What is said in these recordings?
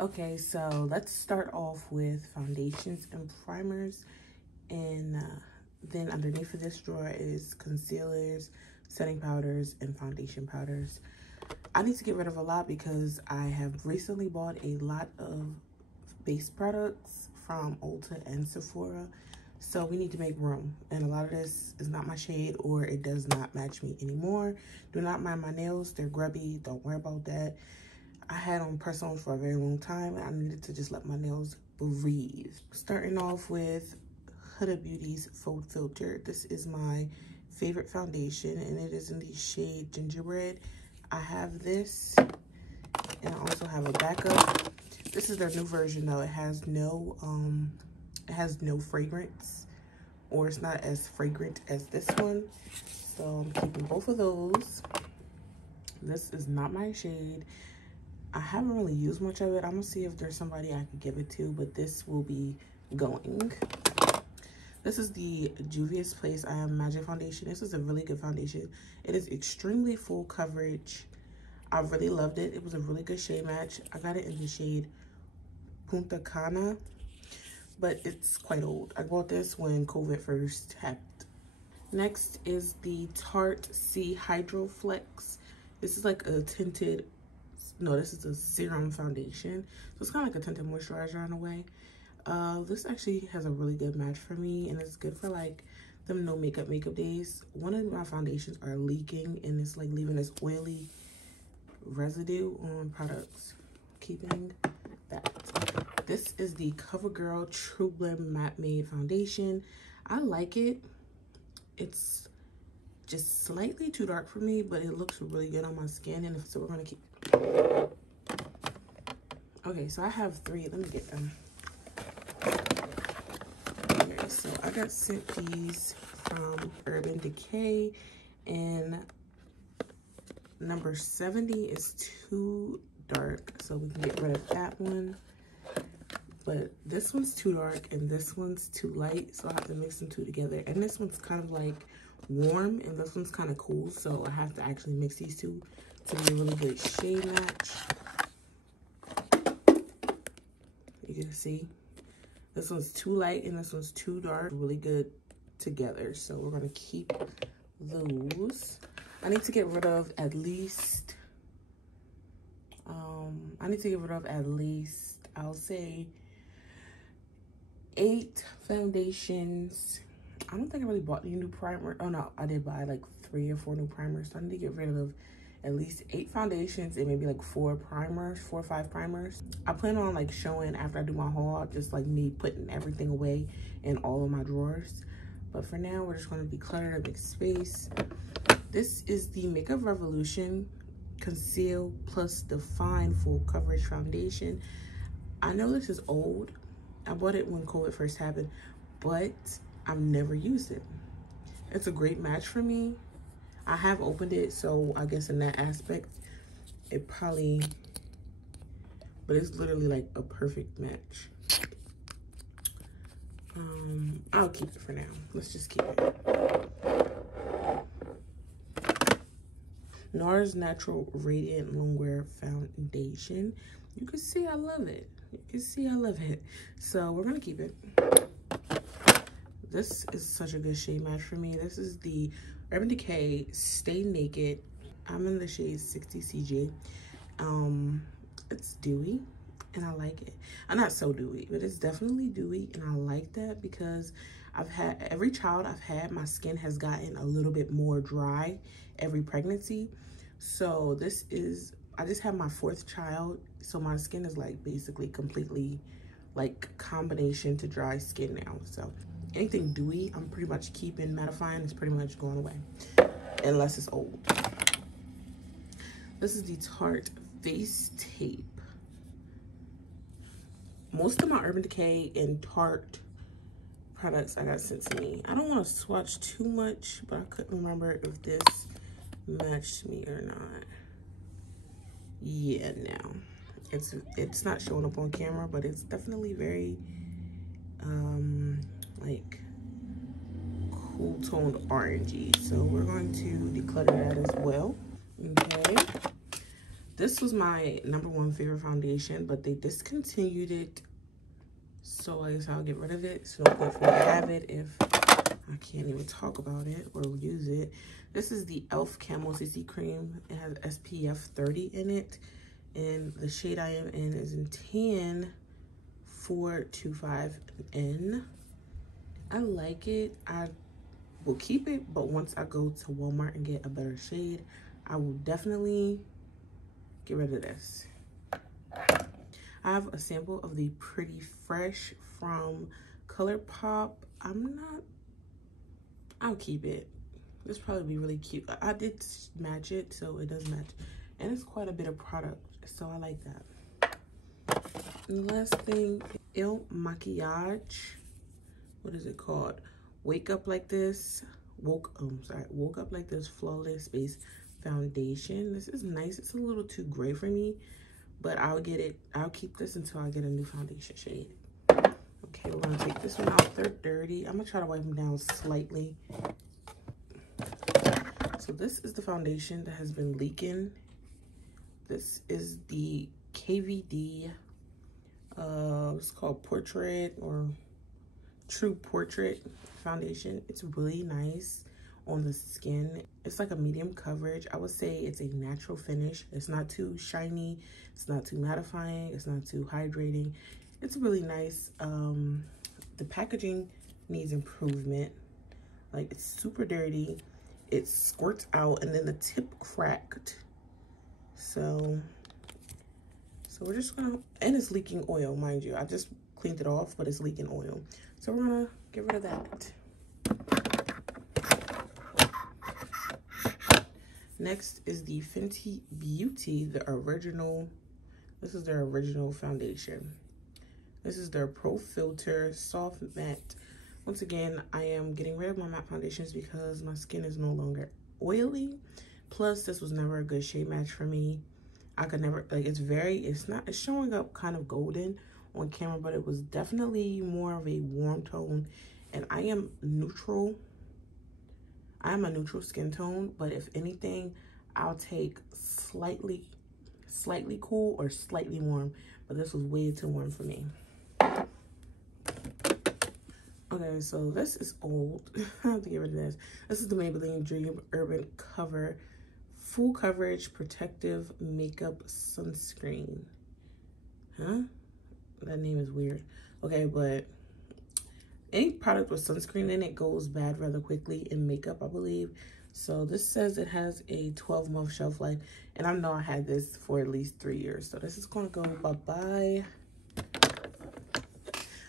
Okay, so let's start off with foundations and primers, and then underneath of this drawer is concealers, setting powders, and foundation powders. I need to get rid of a lot because I have recently bought a lot of base products from Ulta and Sephora, so we need to make room, and a lot of this is not my shade or it does not match me anymore. Do not mind my nails, they're grubby, don't worry about that. I had on press-ons for a very long time and I needed to just let my nails breathe. Starting off with Huda Beauty's Faux Filter. This is my favorite foundation and it is in the shade Gingerbread. I have this and I also have a backup. This is their new version though. It has no fragrance, or it's not as fragrant as this one. So I'm keeping both of those. This is not my shade. I haven't really used much of it. I'm gonna see if there's somebody I could give it to, but this will be going. This is the Juvia's Place I Am Magic Foundation. This is a really good foundation. It is extremely full coverage. I really loved it. It was a really good shade match. I got it in the shade Punta Cana, but it's quite old. I bought this when COVID first happened. Next is the Tarte C Hydro Flex. This is like a tinted, no, this is a serum foundation. So it's kind of like a tinted moisturizer in a way. This actually has a really good match for me, and it's good for like them no makeup days. One of my foundations are leaking and it's like leaving this oily residue on products. Keeping that. This is the CoverGirl True Blend Matte Made Foundation. I like it. It's just slightly too dark for me, but it looks really good on my skin, and so we're gonna keep it. Okay, so I have 3. Let me get them. Okay, so I got sent these from Urban Decay, and number 70 is too dark, so we can get rid of that one. But this one's too dark and this one's too light, so I have to mix them two together. And this one's kind of like warm and this one's kind of cool, so I have to actually mix these two to be a really good shade match. You can see this one's too light and this one's too dark, really good together, so we're going to keep those. I need to get rid of at least I'll say 8 foundations. I don't think I really bought any new primer. Oh no, I did buy like 3 or 4 new primers. So I need to get rid of at least 8 foundations and maybe like 4 or 5 primers. I plan on like showing after I do my haul, just like me putting everything away in all of my drawers. But for now, we're just going to declutter and make space. This is the Makeup Revolution Conceal Plus Define Full Coverage Foundation. I know this is old. I bought it when COVID first happened, but I've never used it. It's a great match for me. I have opened it, so I guess in that aspect, it probably, but it's literally like a perfect match. I'll keep it for now. Let's just keep it. NARS Natural Radiant Longwear Foundation. You can see I love it. You can see I love it. So we're gonna keep it. This is such a good shade match for me. This is the Urban Decay Stay Naked. I'm in the shade 60 CJ. It's dewy and I like it. I'm not so dewy, but it's definitely dewy, and I like that because every child I've had, my skin has gotten a little bit more dry every pregnancy. So this is, I just had my 4th child, so my skin is like basically completely like combination to dry skin now. So anything dewy, I'm pretty much keeping. Mattifying is pretty much going away unless it's old. This is the Tarte Face Tape. Most of my Urban Decay and Tarte products I got sent to me. I don't want to swatch too much, but I couldn't remember if this matched me or not. Yeah, no. It's not showing up on camera, but it's definitely very like cool toned orangey. So we're going to declutter that as well. Okay. This was my #1 favorite foundation, but they discontinued it. So I guess I'll get rid of it. So don't go for me to have it if I can't even talk about it or use it. This is the e.l.f. Camo CC Cream. It has SPF 30 in it. And the shade I am in is in Tan 425N. I like it. I will keep it, but once I go to Walmart and get a better shade, I will definitely get rid of this. I have a sample of the Pretty Fresh from ColourPop. I'll keep it. This probably be really cute. I did match it, so it does match. And it's quite a bit of product, so I like that. And the last thing, Il Maquillage. What is it called? Wake Up Like This. Woke Up Like This Flawless Base Foundation. This is nice. It's a little too gray for me, but I'll get it. I'll keep this until I get a new foundation shade. Okay, we're gonna take this one out. They're dirty. I'm gonna try to wipe them down slightly. So this is the foundation that has been leaking. This is the KVD, it's called Portrait or True Portrait foundation. It's really nice on the skin. It's like a medium coverage. I would say it's a natural finish. It's not too shiny. It's not too mattifying. It's not too hydrating. It's really nice. The packaging needs improvement. Like, it's super dirty. It squirts out and then the tip cracked. So we're just gonna, and it's leaking oil, mind you. I just cleaned it off, but it's leaking oil. So we're gonna get rid of that. Next is the Fenty Beauty, the original. This is their original foundation. This is their Pro Filter Soft Matte. Once again, I am getting rid of my matte foundations because my skin is no longer oily. Plus, this was never a good shade match for me. I could never, like, it's showing up kind of golden on camera, but it was definitely more of a warm tone. And I am neutral. I am a neutral skin tone, but if anything, I'll take slightly cool or slightly warm. But this was way too warm for me. Okay, so this is old. I have to get rid of this. This is the Maybelline Dream Urban Cover Full Coverage Protective Makeup Sunscreen. Huh? That name is weird. Okay, but any product with sunscreen in it goes bad rather quickly in makeup, I believe. So this says it has a 12-month shelf life, and I know I had this for at least 3 years. So this is gonna go bye-bye.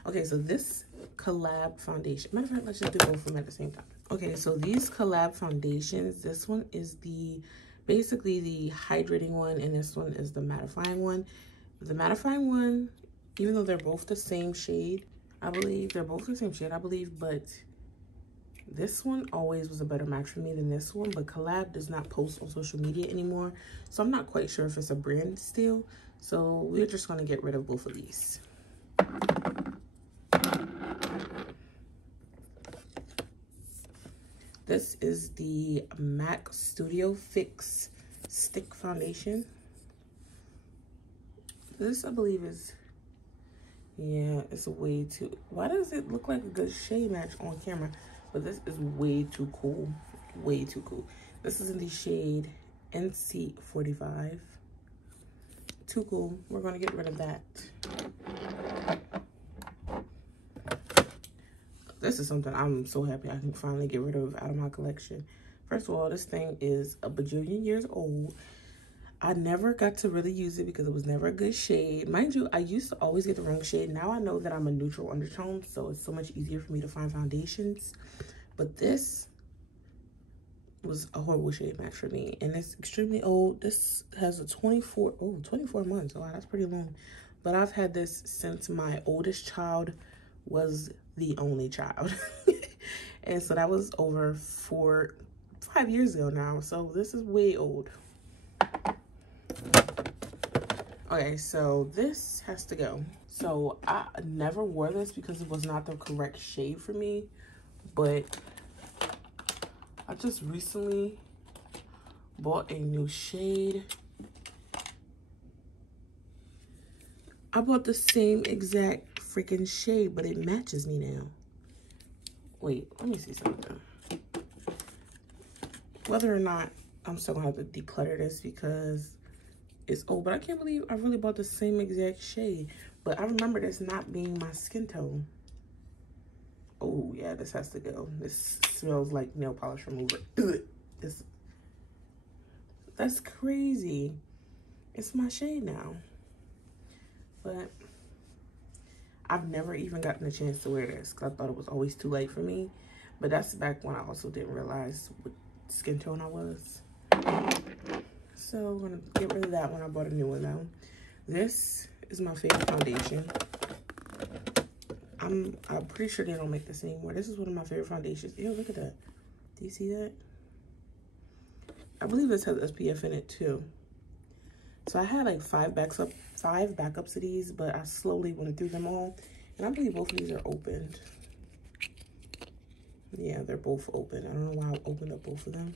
Okay, so this collab foundation. Matter of fact, let's just do both of them at the same time. Okay, so these collab foundations, this one is basically the hydrating one, and this one is the mattifying one. The mattifying one, even though they're both the same shade, I believe, but this one always was a better match for me than this one. But collab does not post on social media anymore, so I'm not quite sure if it's a brand still. So we're just gonna get rid of both of these. This is the MAC Studio Fix Stick Foundation. This, I believe, is, yeah, it's way too, why does it look like a good shade match on camera? But this is way too cool, way too cool. This is in the shade NC45. Too cool. We're gonna get rid of that. This is something I'm so happy I can finally get rid of out of my collection. First of all, this thing is a bajillion years old. I never got to really use it because it was never a good shade. Mind you, I used to always get the wrong shade. Now I know that I'm a neutral undertone, so it's so much easier for me to find foundations. But this was a horrible shade match for me. And it's extremely old. This has a 24 months. Wow, that's pretty long. But I've had this since my oldest child was the only child. And so that was over 5 years ago now. So this is way old. Okay, so this has to go. So I never wore this because it was not the correct shade for me, but I just recently bought a new shade. I bought the same exact freaking shade, but it matches me now. Wait, let me see something. Whether or not I'm still gonna have to declutter this because it's old, but I can't believe I really bought the same exact shade. But I remember this not being my skin tone. Oh yeah, this has to go. This smells like nail polish remover. That's crazy. It's my shade now. But I've never even gotten a chance to wear this because I thought it was always too light for me. But that's back when I also didn't realize what skin tone I was. So I'm gonna get rid of that one. I bought a new one though. This is my favorite foundation. I'm pretty sure they don't make this anymore. This is one of my favorite foundations. Ew, look at that. Do you see that? I believe this has SPF in it too. So I had like five backups of these, but I slowly went through them all. And I believe both of these are opened. Yeah, they're both open. I don't know why I opened up both of them.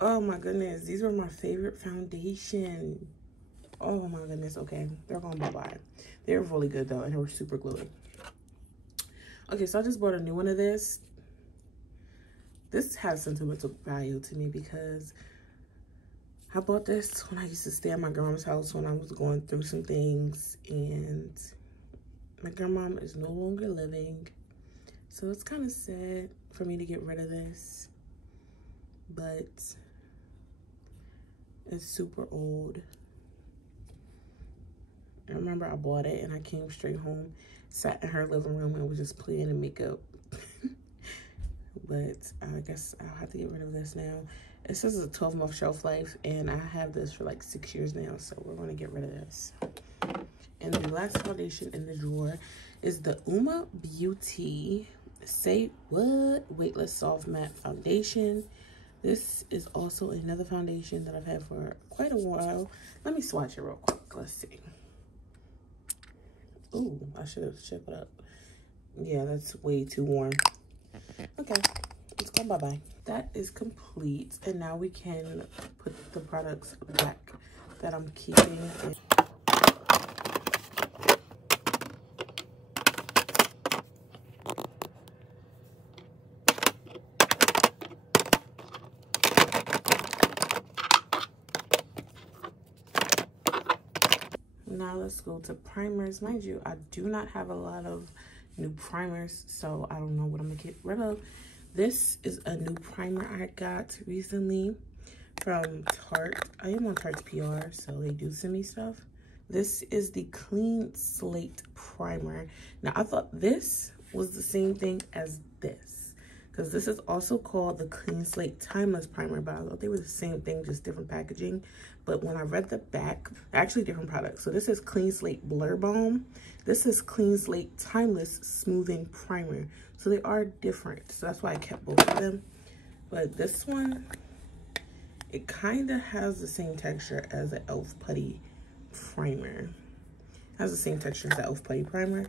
Oh my goodness, these were my favorite foundation. Oh my goodness, okay, they're going bye-bye. They're really good though, and they were super gluey. Okay, so I just bought a new one of this. This has sentimental value to me because I bought this when I used to stay at my grandma's house when I was going through some things, and my grandma is no longer living. So it's kind of sad for me to get rid of this, but it's super old. I remember I bought it and I came straight home, sat in her living room and was just playing in makeup. But I guess I'll have to get rid of this now. It says it's a 12-month shelf life, and I have this for like 6 years now, so we're gonna get rid of this. And the last foundation in the drawer is the Uma Beauty Say What Weightless Soft Matte Foundation. This is also another foundation that I've had for quite a while. Let me swatch it real quick. Let's see. Ooh, I should have checked it up. Yeah, that's way too warm. Okay, let's go bye-bye. That is complete, and now we can put the products back that I'm keeping. Now let's go to primers. Mind you, I do not have a lot of new primers, so I don't know what I'm gonna get rid of. This is a new primer I got recently from Tarte. I am on Tarte's PR, so they do send me stuff. This is the Clean Slate Primer. Now, I thought this was the same thing as this, because this is also called the Clean Slate Timeless Primer, but I thought they were the same thing, just different packaging. But when I read the back, they're actually different products. So this is Clean Slate Blur Balm. This is Clean Slate Timeless Smoothing Primer. So they are different. So that's why I kept both of them. But this one, it kind of has the same texture as the e.l.f. Putty Primer. It has the same texture as the e.l.f. Putty Primer.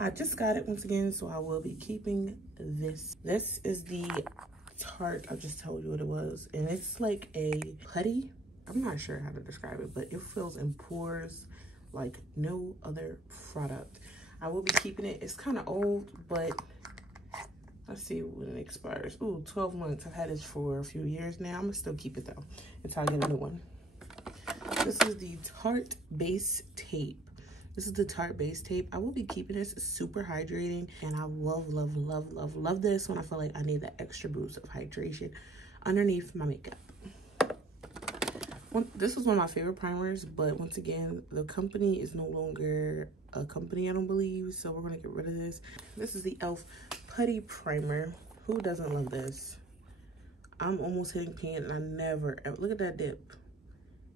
I just got it once again, so I will be keeping this. This is the Tarte. I just told you what it was. And it's like a putty. I'm not sure how to describe it, but it fills and pours like no other product. I will be keeping it. It's kind of old, but let's see when it expires. Ooh, 12 months. I've had this for a few years now. I'm gonna still keep it though until I get a new one. This is the Tarte Base Tape. This is the Tarte Base Tape. I will be keeping this. It's super hydrating, and I love, love, love, love, love this when I feel like I need that extra boost of hydration underneath my makeup. This is one of my favorite primers, but once again, the company is no longer a company, I don't believe, so we're gonna get rid of this. This is the e.l.f. Putty Primer. Who doesn't love this? I'm almost hitting pan, and I never ever, look at that dip.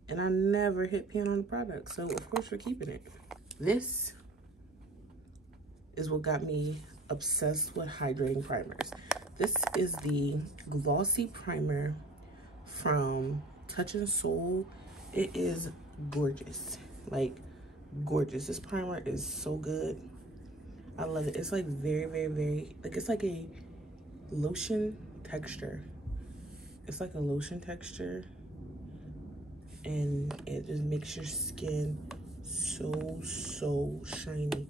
And I never hit pan on the product, so of course we're keeping it. This is what got me obsessed with hydrating primers. This is the Glossy Primer from Touch and Soul. It is gorgeous, like gorgeous. This primer is so good. I love it. It's like very, very, very, like it's like a lotion texture. It's like a lotion texture, and it just makes your skin So shiny,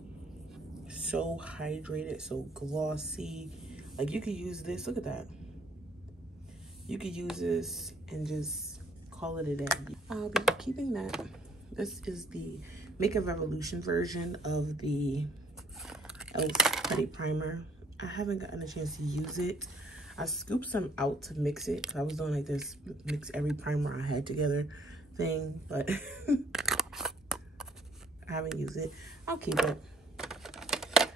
so hydrated, so glossy. Like, you could use this. Look at that. You could use this and just call it a day. I'll be keeping that. This is the Makeup Revolution version of the e.l.f. Putty Primer. I haven't gotten a chance to use it. I scooped some out to mix it. I was doing like this mix every primer I had together thing, but I haven't used it. I'll keep it.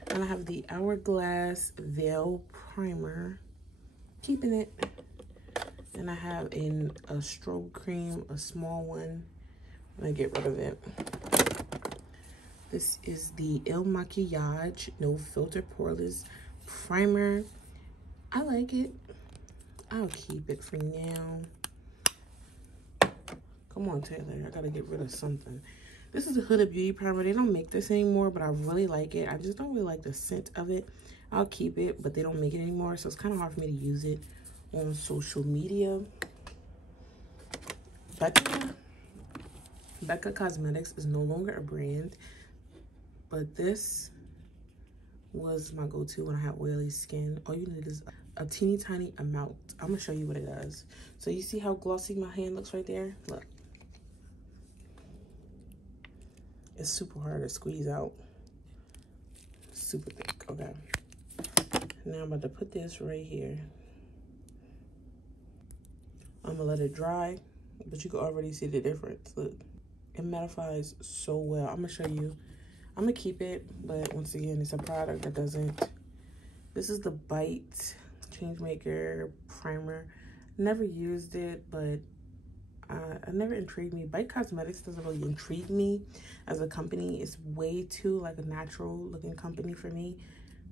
And I have the Hourglass Veil Primer. Keeping it. And I have a strobe cream, a small one. I'm gonna get rid of it. This is the Il Makiage No Filter Poreless Primer. I like it. I'll keep it for now. Come on, Taylor. I gotta get rid of something. This is a Huda Beauty primer. They don't make this anymore, but I really like it. I just don't really like the scent of it. I'll keep it, but they don't make it anymore, so it's kind of hard for me to use it on social media. Becca Cosmetics is no longer a brand, but this was my go-to when I had oily skin. All you need is a teeny tiny amount. I'm gonna show you what it does. So you see how glossy my hand looks right there? Look. It's super hard to squeeze out. Super thick, okay. Now I'm about to put this right here. I'm gonna let it dry, but you can already see the difference. Look, it mattifies so well. I'm gonna show you. I'm gonna keep it, but once again, it's a product that doesn't. This is the Bite Changemaker Primer. Never used it, but it never intrigued me. Bite Cosmetics doesn't really intrigue me as a company. It's way too like a natural looking company for me.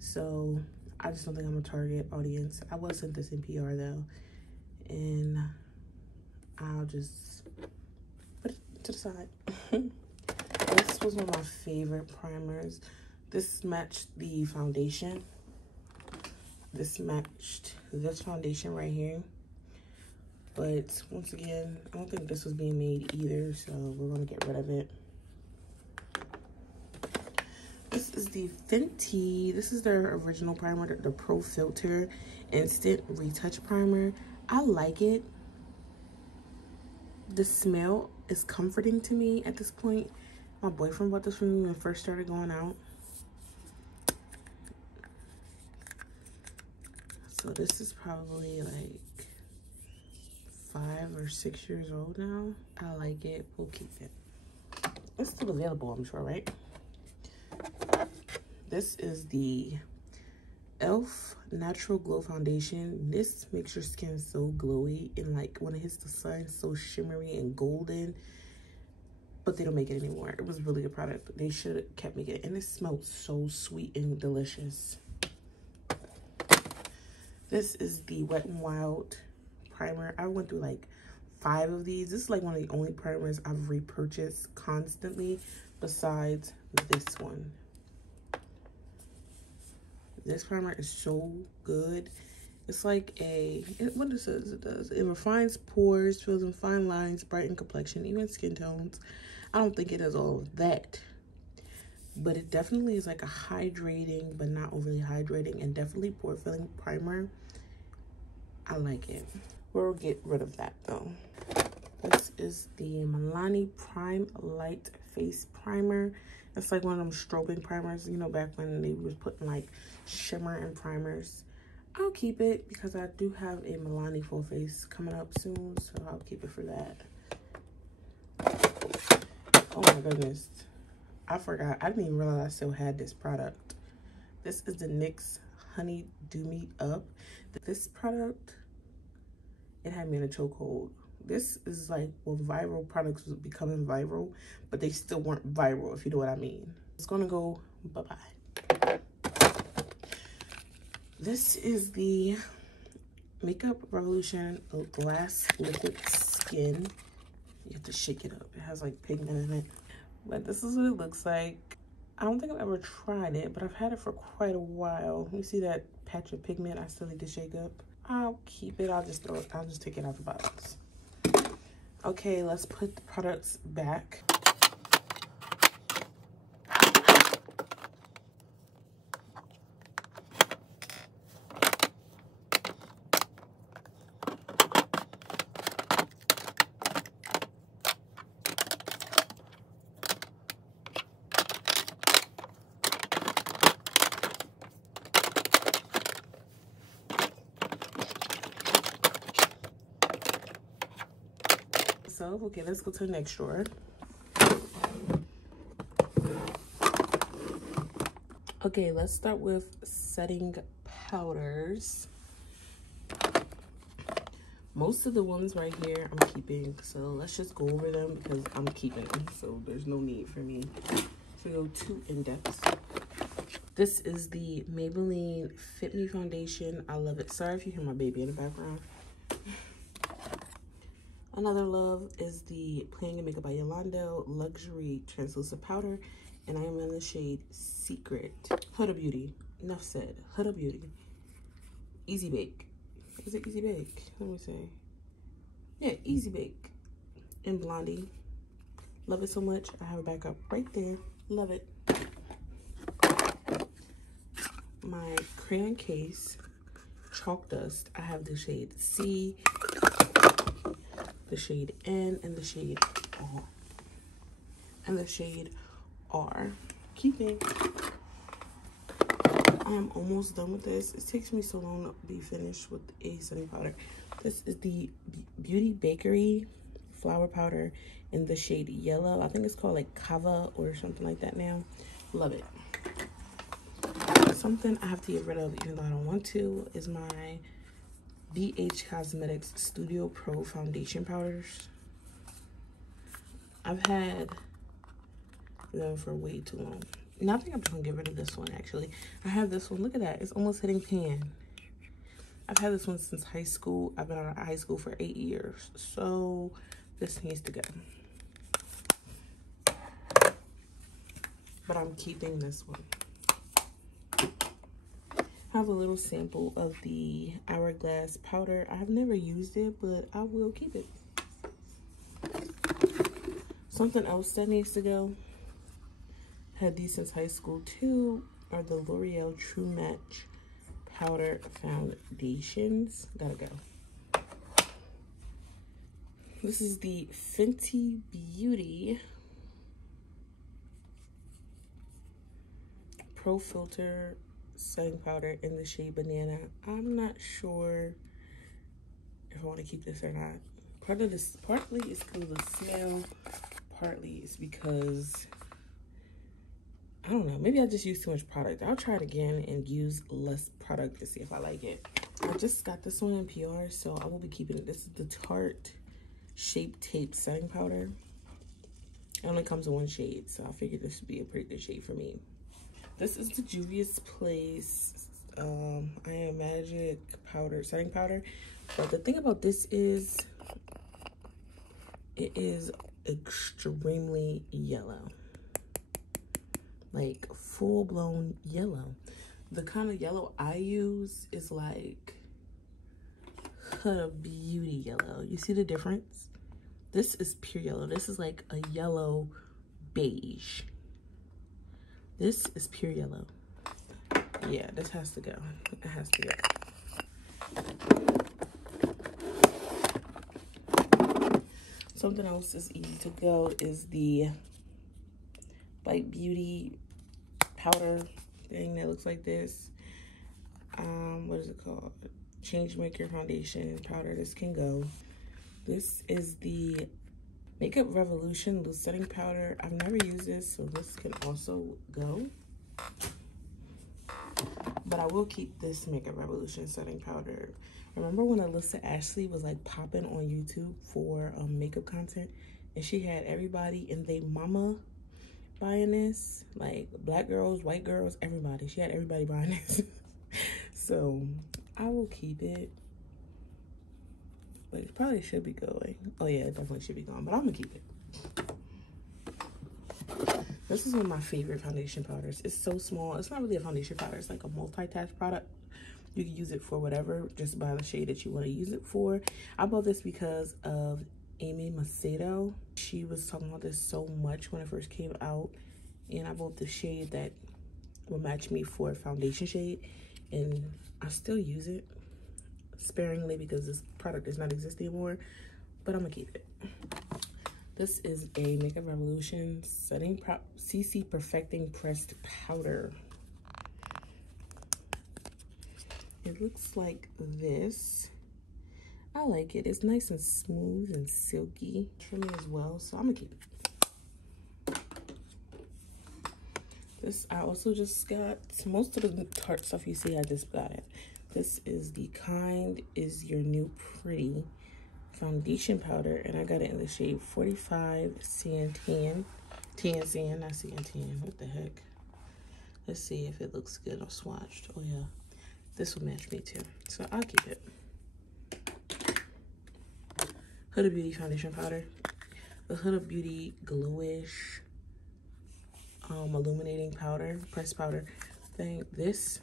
So I just don't think I'm a target audience. I was sent this in PR though. And I'll just put it to the side. This was one of my favorite primers. This matched the foundation. This matched this foundation right here. But once again, I don't think this was being made either, so we're gonna get rid of it. This is the Fenty. This is their original primer, the Pro Filter Instant Retouch Primer. I like it. The smell is comforting to me at this point. My boyfriend bought this for me when we first started going out. So this is probably like 5 or 6 years old now. I like it. We'll keep it. It's still available, I'm sure, right? This is the e.l.f. Natural Glow Foundation. This makes your skin so glowy and like when it hits the sun, so shimmery and golden. But they don't make it anymore. It was a really good product. They should have kept making it. And it smelled so sweet and delicious. This is the Wet n Wild primer. I went through like 5 of these. This is like one of the only primers I've repurchased constantly besides this one. This primer is so good. It's like what it says it does. It refines pores, fills in fine lines, brightens complexion, even skin tones. I don't think it does all of that, but it definitely is like a hydrating, but not overly hydrating, and definitely pore filling primer. I like it. We'll get rid of that though. This is the Milani Prime Light Face Primer. It's like one of them strobing primers, you know, back when they was putting like shimmer in primers. I'll keep it because I do have a Milani full face coming up soon, so I'll keep it for that. Oh my goodness, I forgot. I didn't even realize I still had this product. This is the NYX Honey Do Me Up. This product, it had me in a chokehold. This is like when viral products was becoming viral, but they still weren't viral, if you know what I mean. It's gonna go bye-bye. This is the Makeup Revolution Glass Liquid Skin. You have to shake it up. It has like pigment in it. But this is what it looks like. I don't think I've ever tried it, but I've had it for quite a while. You see that patch of pigment I still need to shake up? I'll keep it. I'll just take it out the box. Okay, let's put the products back. myself. Okay, let's go to the next drawer. Okay, let's start with setting powders. Most of the ones right here I'm keeping, so let's just go over them because I'm keeping them, so there's no need for me to go too in-depth. This is the Maybelline Fit Me Foundation. I love it. Sorry if you hear my baby in the background. Another love is the Playing and Makeup by Yolanda Luxury Translucent Powder, and I am in the shade Secret. Huda Beauty. Enough said. Huda Beauty. Easy Bake. Is it Easy Bake? Let me see. Yeah, Easy Bake. In Blondie. Love it so much. I have a backup right there. Love it. My crayon case, Chalk Dust. I have the shade C, the shade N, and the shade R. And the shade R. Keeping. I am almost done with this. It takes me so long to be finished with a setting powder. This is the Beauty Bakery Flower Powder in the shade Yellow. I think it's called like Kava or something like that now. Love it. Something I have to get rid of even though I don't want to is my BH Cosmetics Studio Pro Foundation Powders. I've had them for way too long. Now I think I'm just gonna get rid of this one actually. I have this one, look at that, it's almost hitting pan. I've had this one since high school. I've been out of high school for 8 years. So this needs to go. But I'm keeping this one. I have a little sample of the Hourglass powder. I have never used it, but I will keep it. Something else that needs to go. Had these since high school too, are the L'Oreal True Match powder foundations. Gotta go. This is the Fenty Beauty Pro Filter setting powder in the shade Banana. I'm not sure if I want to keep this or not. Partly it's because of the smell, partly it's because I don't know, maybe I just use too much product. I'll try it again and use less product to see if I like it. I just got this one in PR, so I will be keeping it. This is the Tarte Shape Tape setting powder. It only comes in one shade, so I figured this would be a pretty good shade for me. This is the Juvia's Place I Am Magic powder, setting powder. But the thing about this is, it is extremely yellow. Like full-blown yellow. The kind of yellow I use is like Huda Beauty yellow. You see the difference? This is pure yellow. This is like a yellow beige. This is pure yellow. Yeah, this has to go. It has to go. Something else is easy to go is the Light Beauty powder thing that looks like this. What is it called? Changemaker foundation powder. This can go. This is the Makeup Revolution loose setting powder. I've never used this, so this can also go. But I will keep this Makeup Revolution setting powder. Remember when Alyssa Ashley was like popping on YouTube for makeup content, and she had everybody and they mama buying this, like black girls, white girls, everybody. She had everybody buying this. So I will keep it, but it probably should be going. Oh yeah, it definitely should be going, but I'm gonna keep it. This is one of my favorite foundation powders. It's so small. It's not really a foundation powder. It's like a multitask product. You can use it for whatever, just buy the shade that you want to use it for. I bought this because of Amy Macedo. She was talking about this so much when it first came out, and I bought the shade that will match me for a foundation shade, and I still use it sparingly because this product does not exist anymore, but I'm gonna keep it. This is a Makeup Revolution setting CC Perfecting Pressed Powder. It looks like this. I like it. It's nice and smooth and silky for me as well, so I'm gonna keep it. This I also just got. Most of the Tarte stuff you see, I just got it. This is the Kind Is Your New Pretty foundation powder, and I got it in the shade 45 Sand Tan. Tan Sand, not Sand Tan. What the heck? Let's see if it looks good or swatched. Oh yeah, this will match me too, so I'll keep it. Huda Beauty foundation powder. The Huda Beauty Glowish illuminating powder, pressed powder thing. This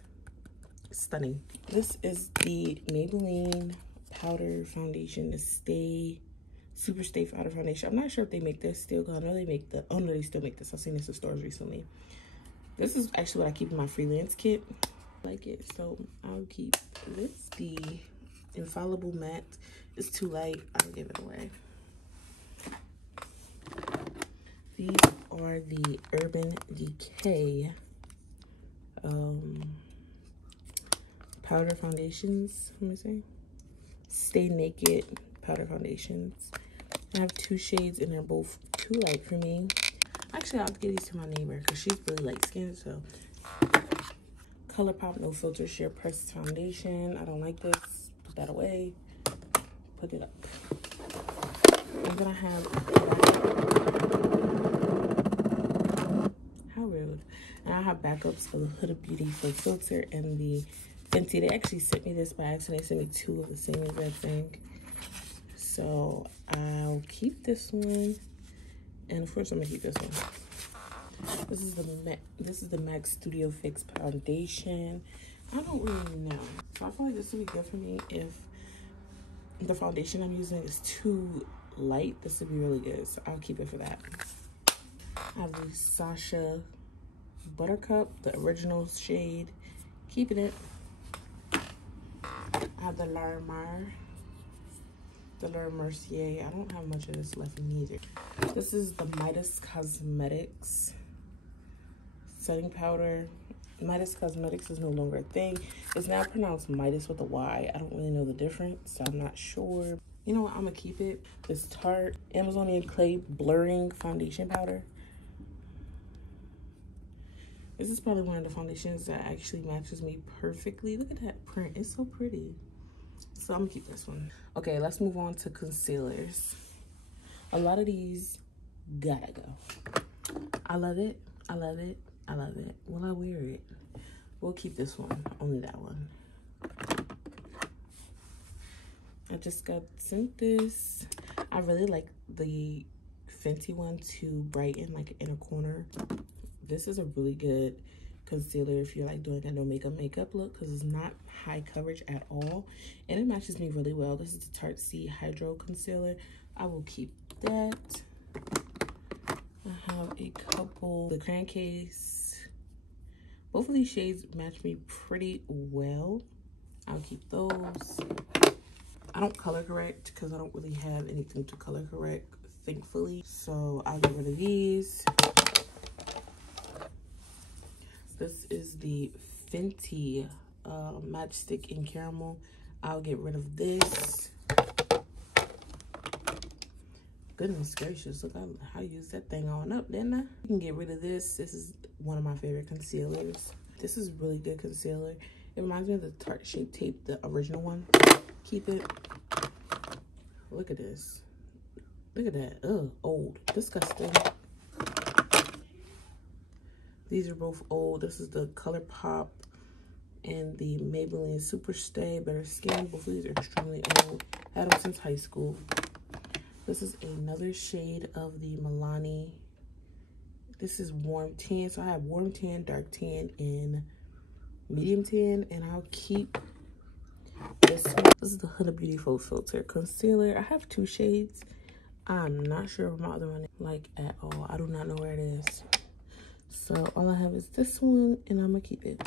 is stunning. This is the Maybelline powder foundation, the Super Stay powder foundation. I'm not sure if they make this still, because I know they make the, oh no, they still make this. I've seen this in stores recently. This is actually what I keep in my freelance kit. I like it, so I'll keep this. The Infallible Matte is too light. I'll give it away. These are the Urban Decay powder foundations. Let me see. Stay Naked powder foundations. I have 2 shades and they're both too light for me. Actually, I'll give these to my neighbor because she's really light skinned. So ColourPop No Filter Sheer Pressed Foundation. I don't like this. Put that away. Put it up. I'm gonna have, how rude. And I have backups for the Huda Beauty Faux Filter and the Fenty. They actually sent me this by accident. They sent me 2 of the same exact thing. So I'll keep this one. And of course I'm gonna keep this one. This is the MAC Studio Fix foundation. I don't really know. So I feel like this would be good for me if the foundation I'm using is too light. This would be really good. So I'll keep it for that. I have the Sasha Buttercup, the original shade. Keeping it. I have the La Mercier. I don't have much of this left neither. This is the Midas Cosmetics setting powder. Midas Cosmetics is no longer a thing. It's now pronounced Midas with a Y. I don't really know the difference, so I'm not sure. You know what? I'm gonna keep it. This Tarte Amazonian Clay Blurring Foundation Powder. This is probably one of the foundations that actually matches me perfectly. Look at that print. It's so pretty. So I'm gonna keep this one. Okay, let's move on to concealers. A lot of these gotta go. I love it. I love it. I love it. Will I wear it? We'll keep this one. Only that one. I just got sent this. I really like the Fenty one to brighten like an inner corner. This is a really good concealer if you're like doing a no makeup look, because it's not high coverage at all and it matches me really well. This is the Tarte C Hydro Concealer. I will keep that. I have a couple, the Crayon Case. Both of these shades match me pretty well. I'll keep those. I don't color correct because I don't really have anything to color correct, thankfully, so I'll get rid of these. This is the Fenty Matchstick in Caramel. I'll get rid of this. Goodness gracious, look how I used that thing on up, didn't I? You can get rid of this. This is one of my favorite concealers. This is really good concealer. It reminds me of the Tarte Shape Tape, the original one. Keep it. Look at this. Look at that. Ugh, old. Disgusting. These are both old. This is the ColourPop and the Maybelline Super Stay Better Skin. Both of these are extremely old. Had them since high school. This is another shade of the Milani. This is Warm Tan. So I have Warm Tan, Dark Tan, and Medium Tan. And I'll keep this one. This is the Huda Beauty Faux Filter Concealer. I have 2 shades. I'm not sure what my other one is like at all. I do not know where it is. So all I have is this one, and I'm gonna keep it.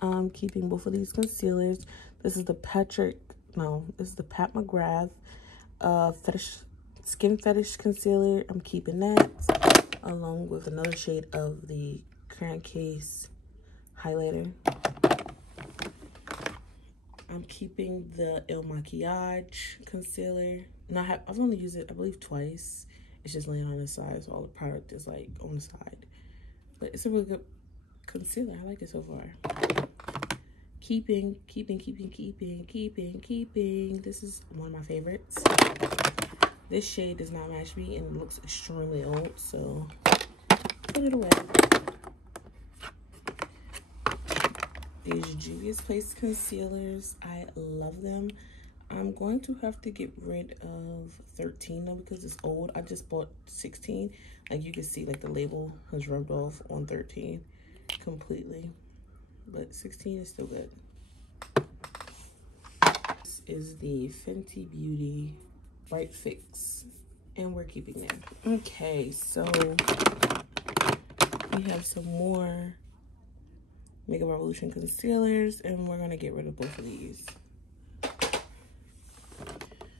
I'm keeping both of these concealers. This is the Pat McGrath Skin Fetish Concealer. I'm keeping that, along with another shade of the Crayon Case highlighter. I'm keeping the Il Makiage concealer. Now I've only used it, I believe, twice. It's just laying on the side, so all the product is like on the side. But it's a really good concealer. I like it so far. Keeping. This is one of my favorites. This shade does not match me and it looks extremely old, so put it away. These Juvia's Place concealers, I love them. I'm going to have to get rid of 13 though because it's old. I just bought 16. Like you can see, like the label has rubbed off on 13 completely, but 16 is still good. This is the Fenty Beauty Bright Fix, and we're keeping them. Okay, so we have some more Makeup Revolution concealers, and we're gonna get rid of both of these.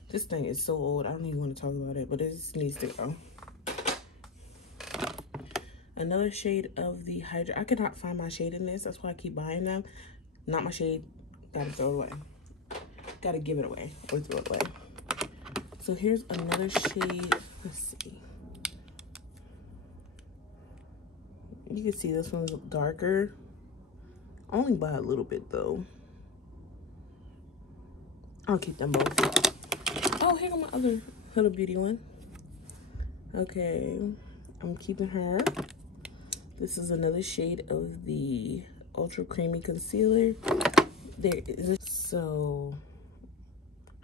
This thing is so old, I don't even want to talk about it, but it just needs to go. Another shade of the Hydra. I cannot find my shade in this, that's why I keep buying them. Not my shade, gotta throw it away. Gotta give it away or throw it away. So here's another shade. Let's see. You can see this one's darker. Only by a little bit though. I'll keep them both. Oh, here go my other Huda Beauty one. Okay, I'm keeping her. This is another shade of the Ultra Creamy Concealer. There is. So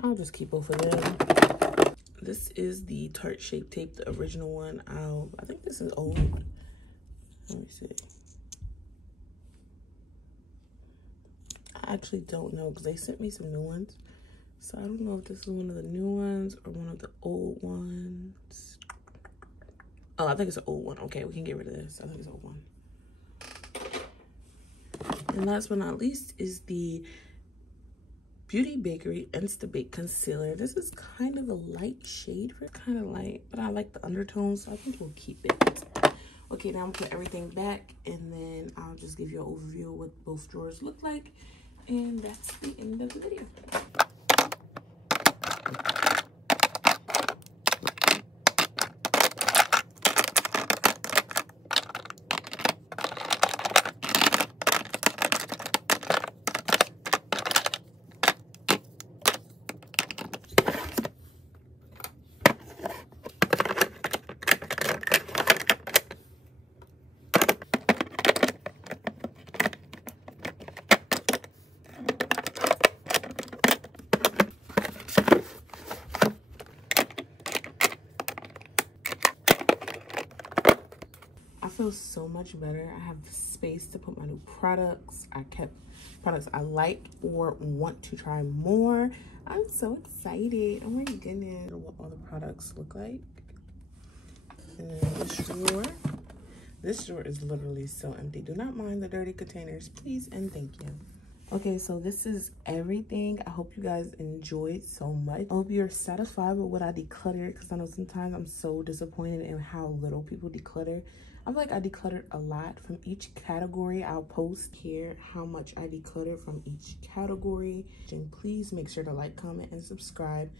I'll just keep both of them. This is the Tarte Shape Tape, the original one. I think this is old. Let me see. I actually don't know because they sent me some new ones. So I don't know if this is one of the new ones or one of the old ones. Oh, I think it's an old one. Okay, we can get rid of this. I think it's an old one. And last but not least is the Beauty Bakery Insta Bake Concealer. This is kind of a light shade, kind of light, but I like the undertones, so I think we'll keep it. Okay, now I'm gonna put everything back, and then I'll just give you an overview of what both drawers look like, and that's the end of the video. I feel so much better. I have space to put my new products. I kept products I like or want to try more. I'm so excited. Oh my goodness. What all the products look like. And then this drawer is literally so empty. Do not mind the dirty containers, please and thank you. Okay, so this is everything. I hope you guys enjoyed so much. I hope you're satisfied with what I decluttered, because I know sometimes I'm so disappointed in how little people declutter. I feel like I decluttered a lot from each category. I'll post here how much I decluttered from each category. And please make sure to like, comment, and subscribe.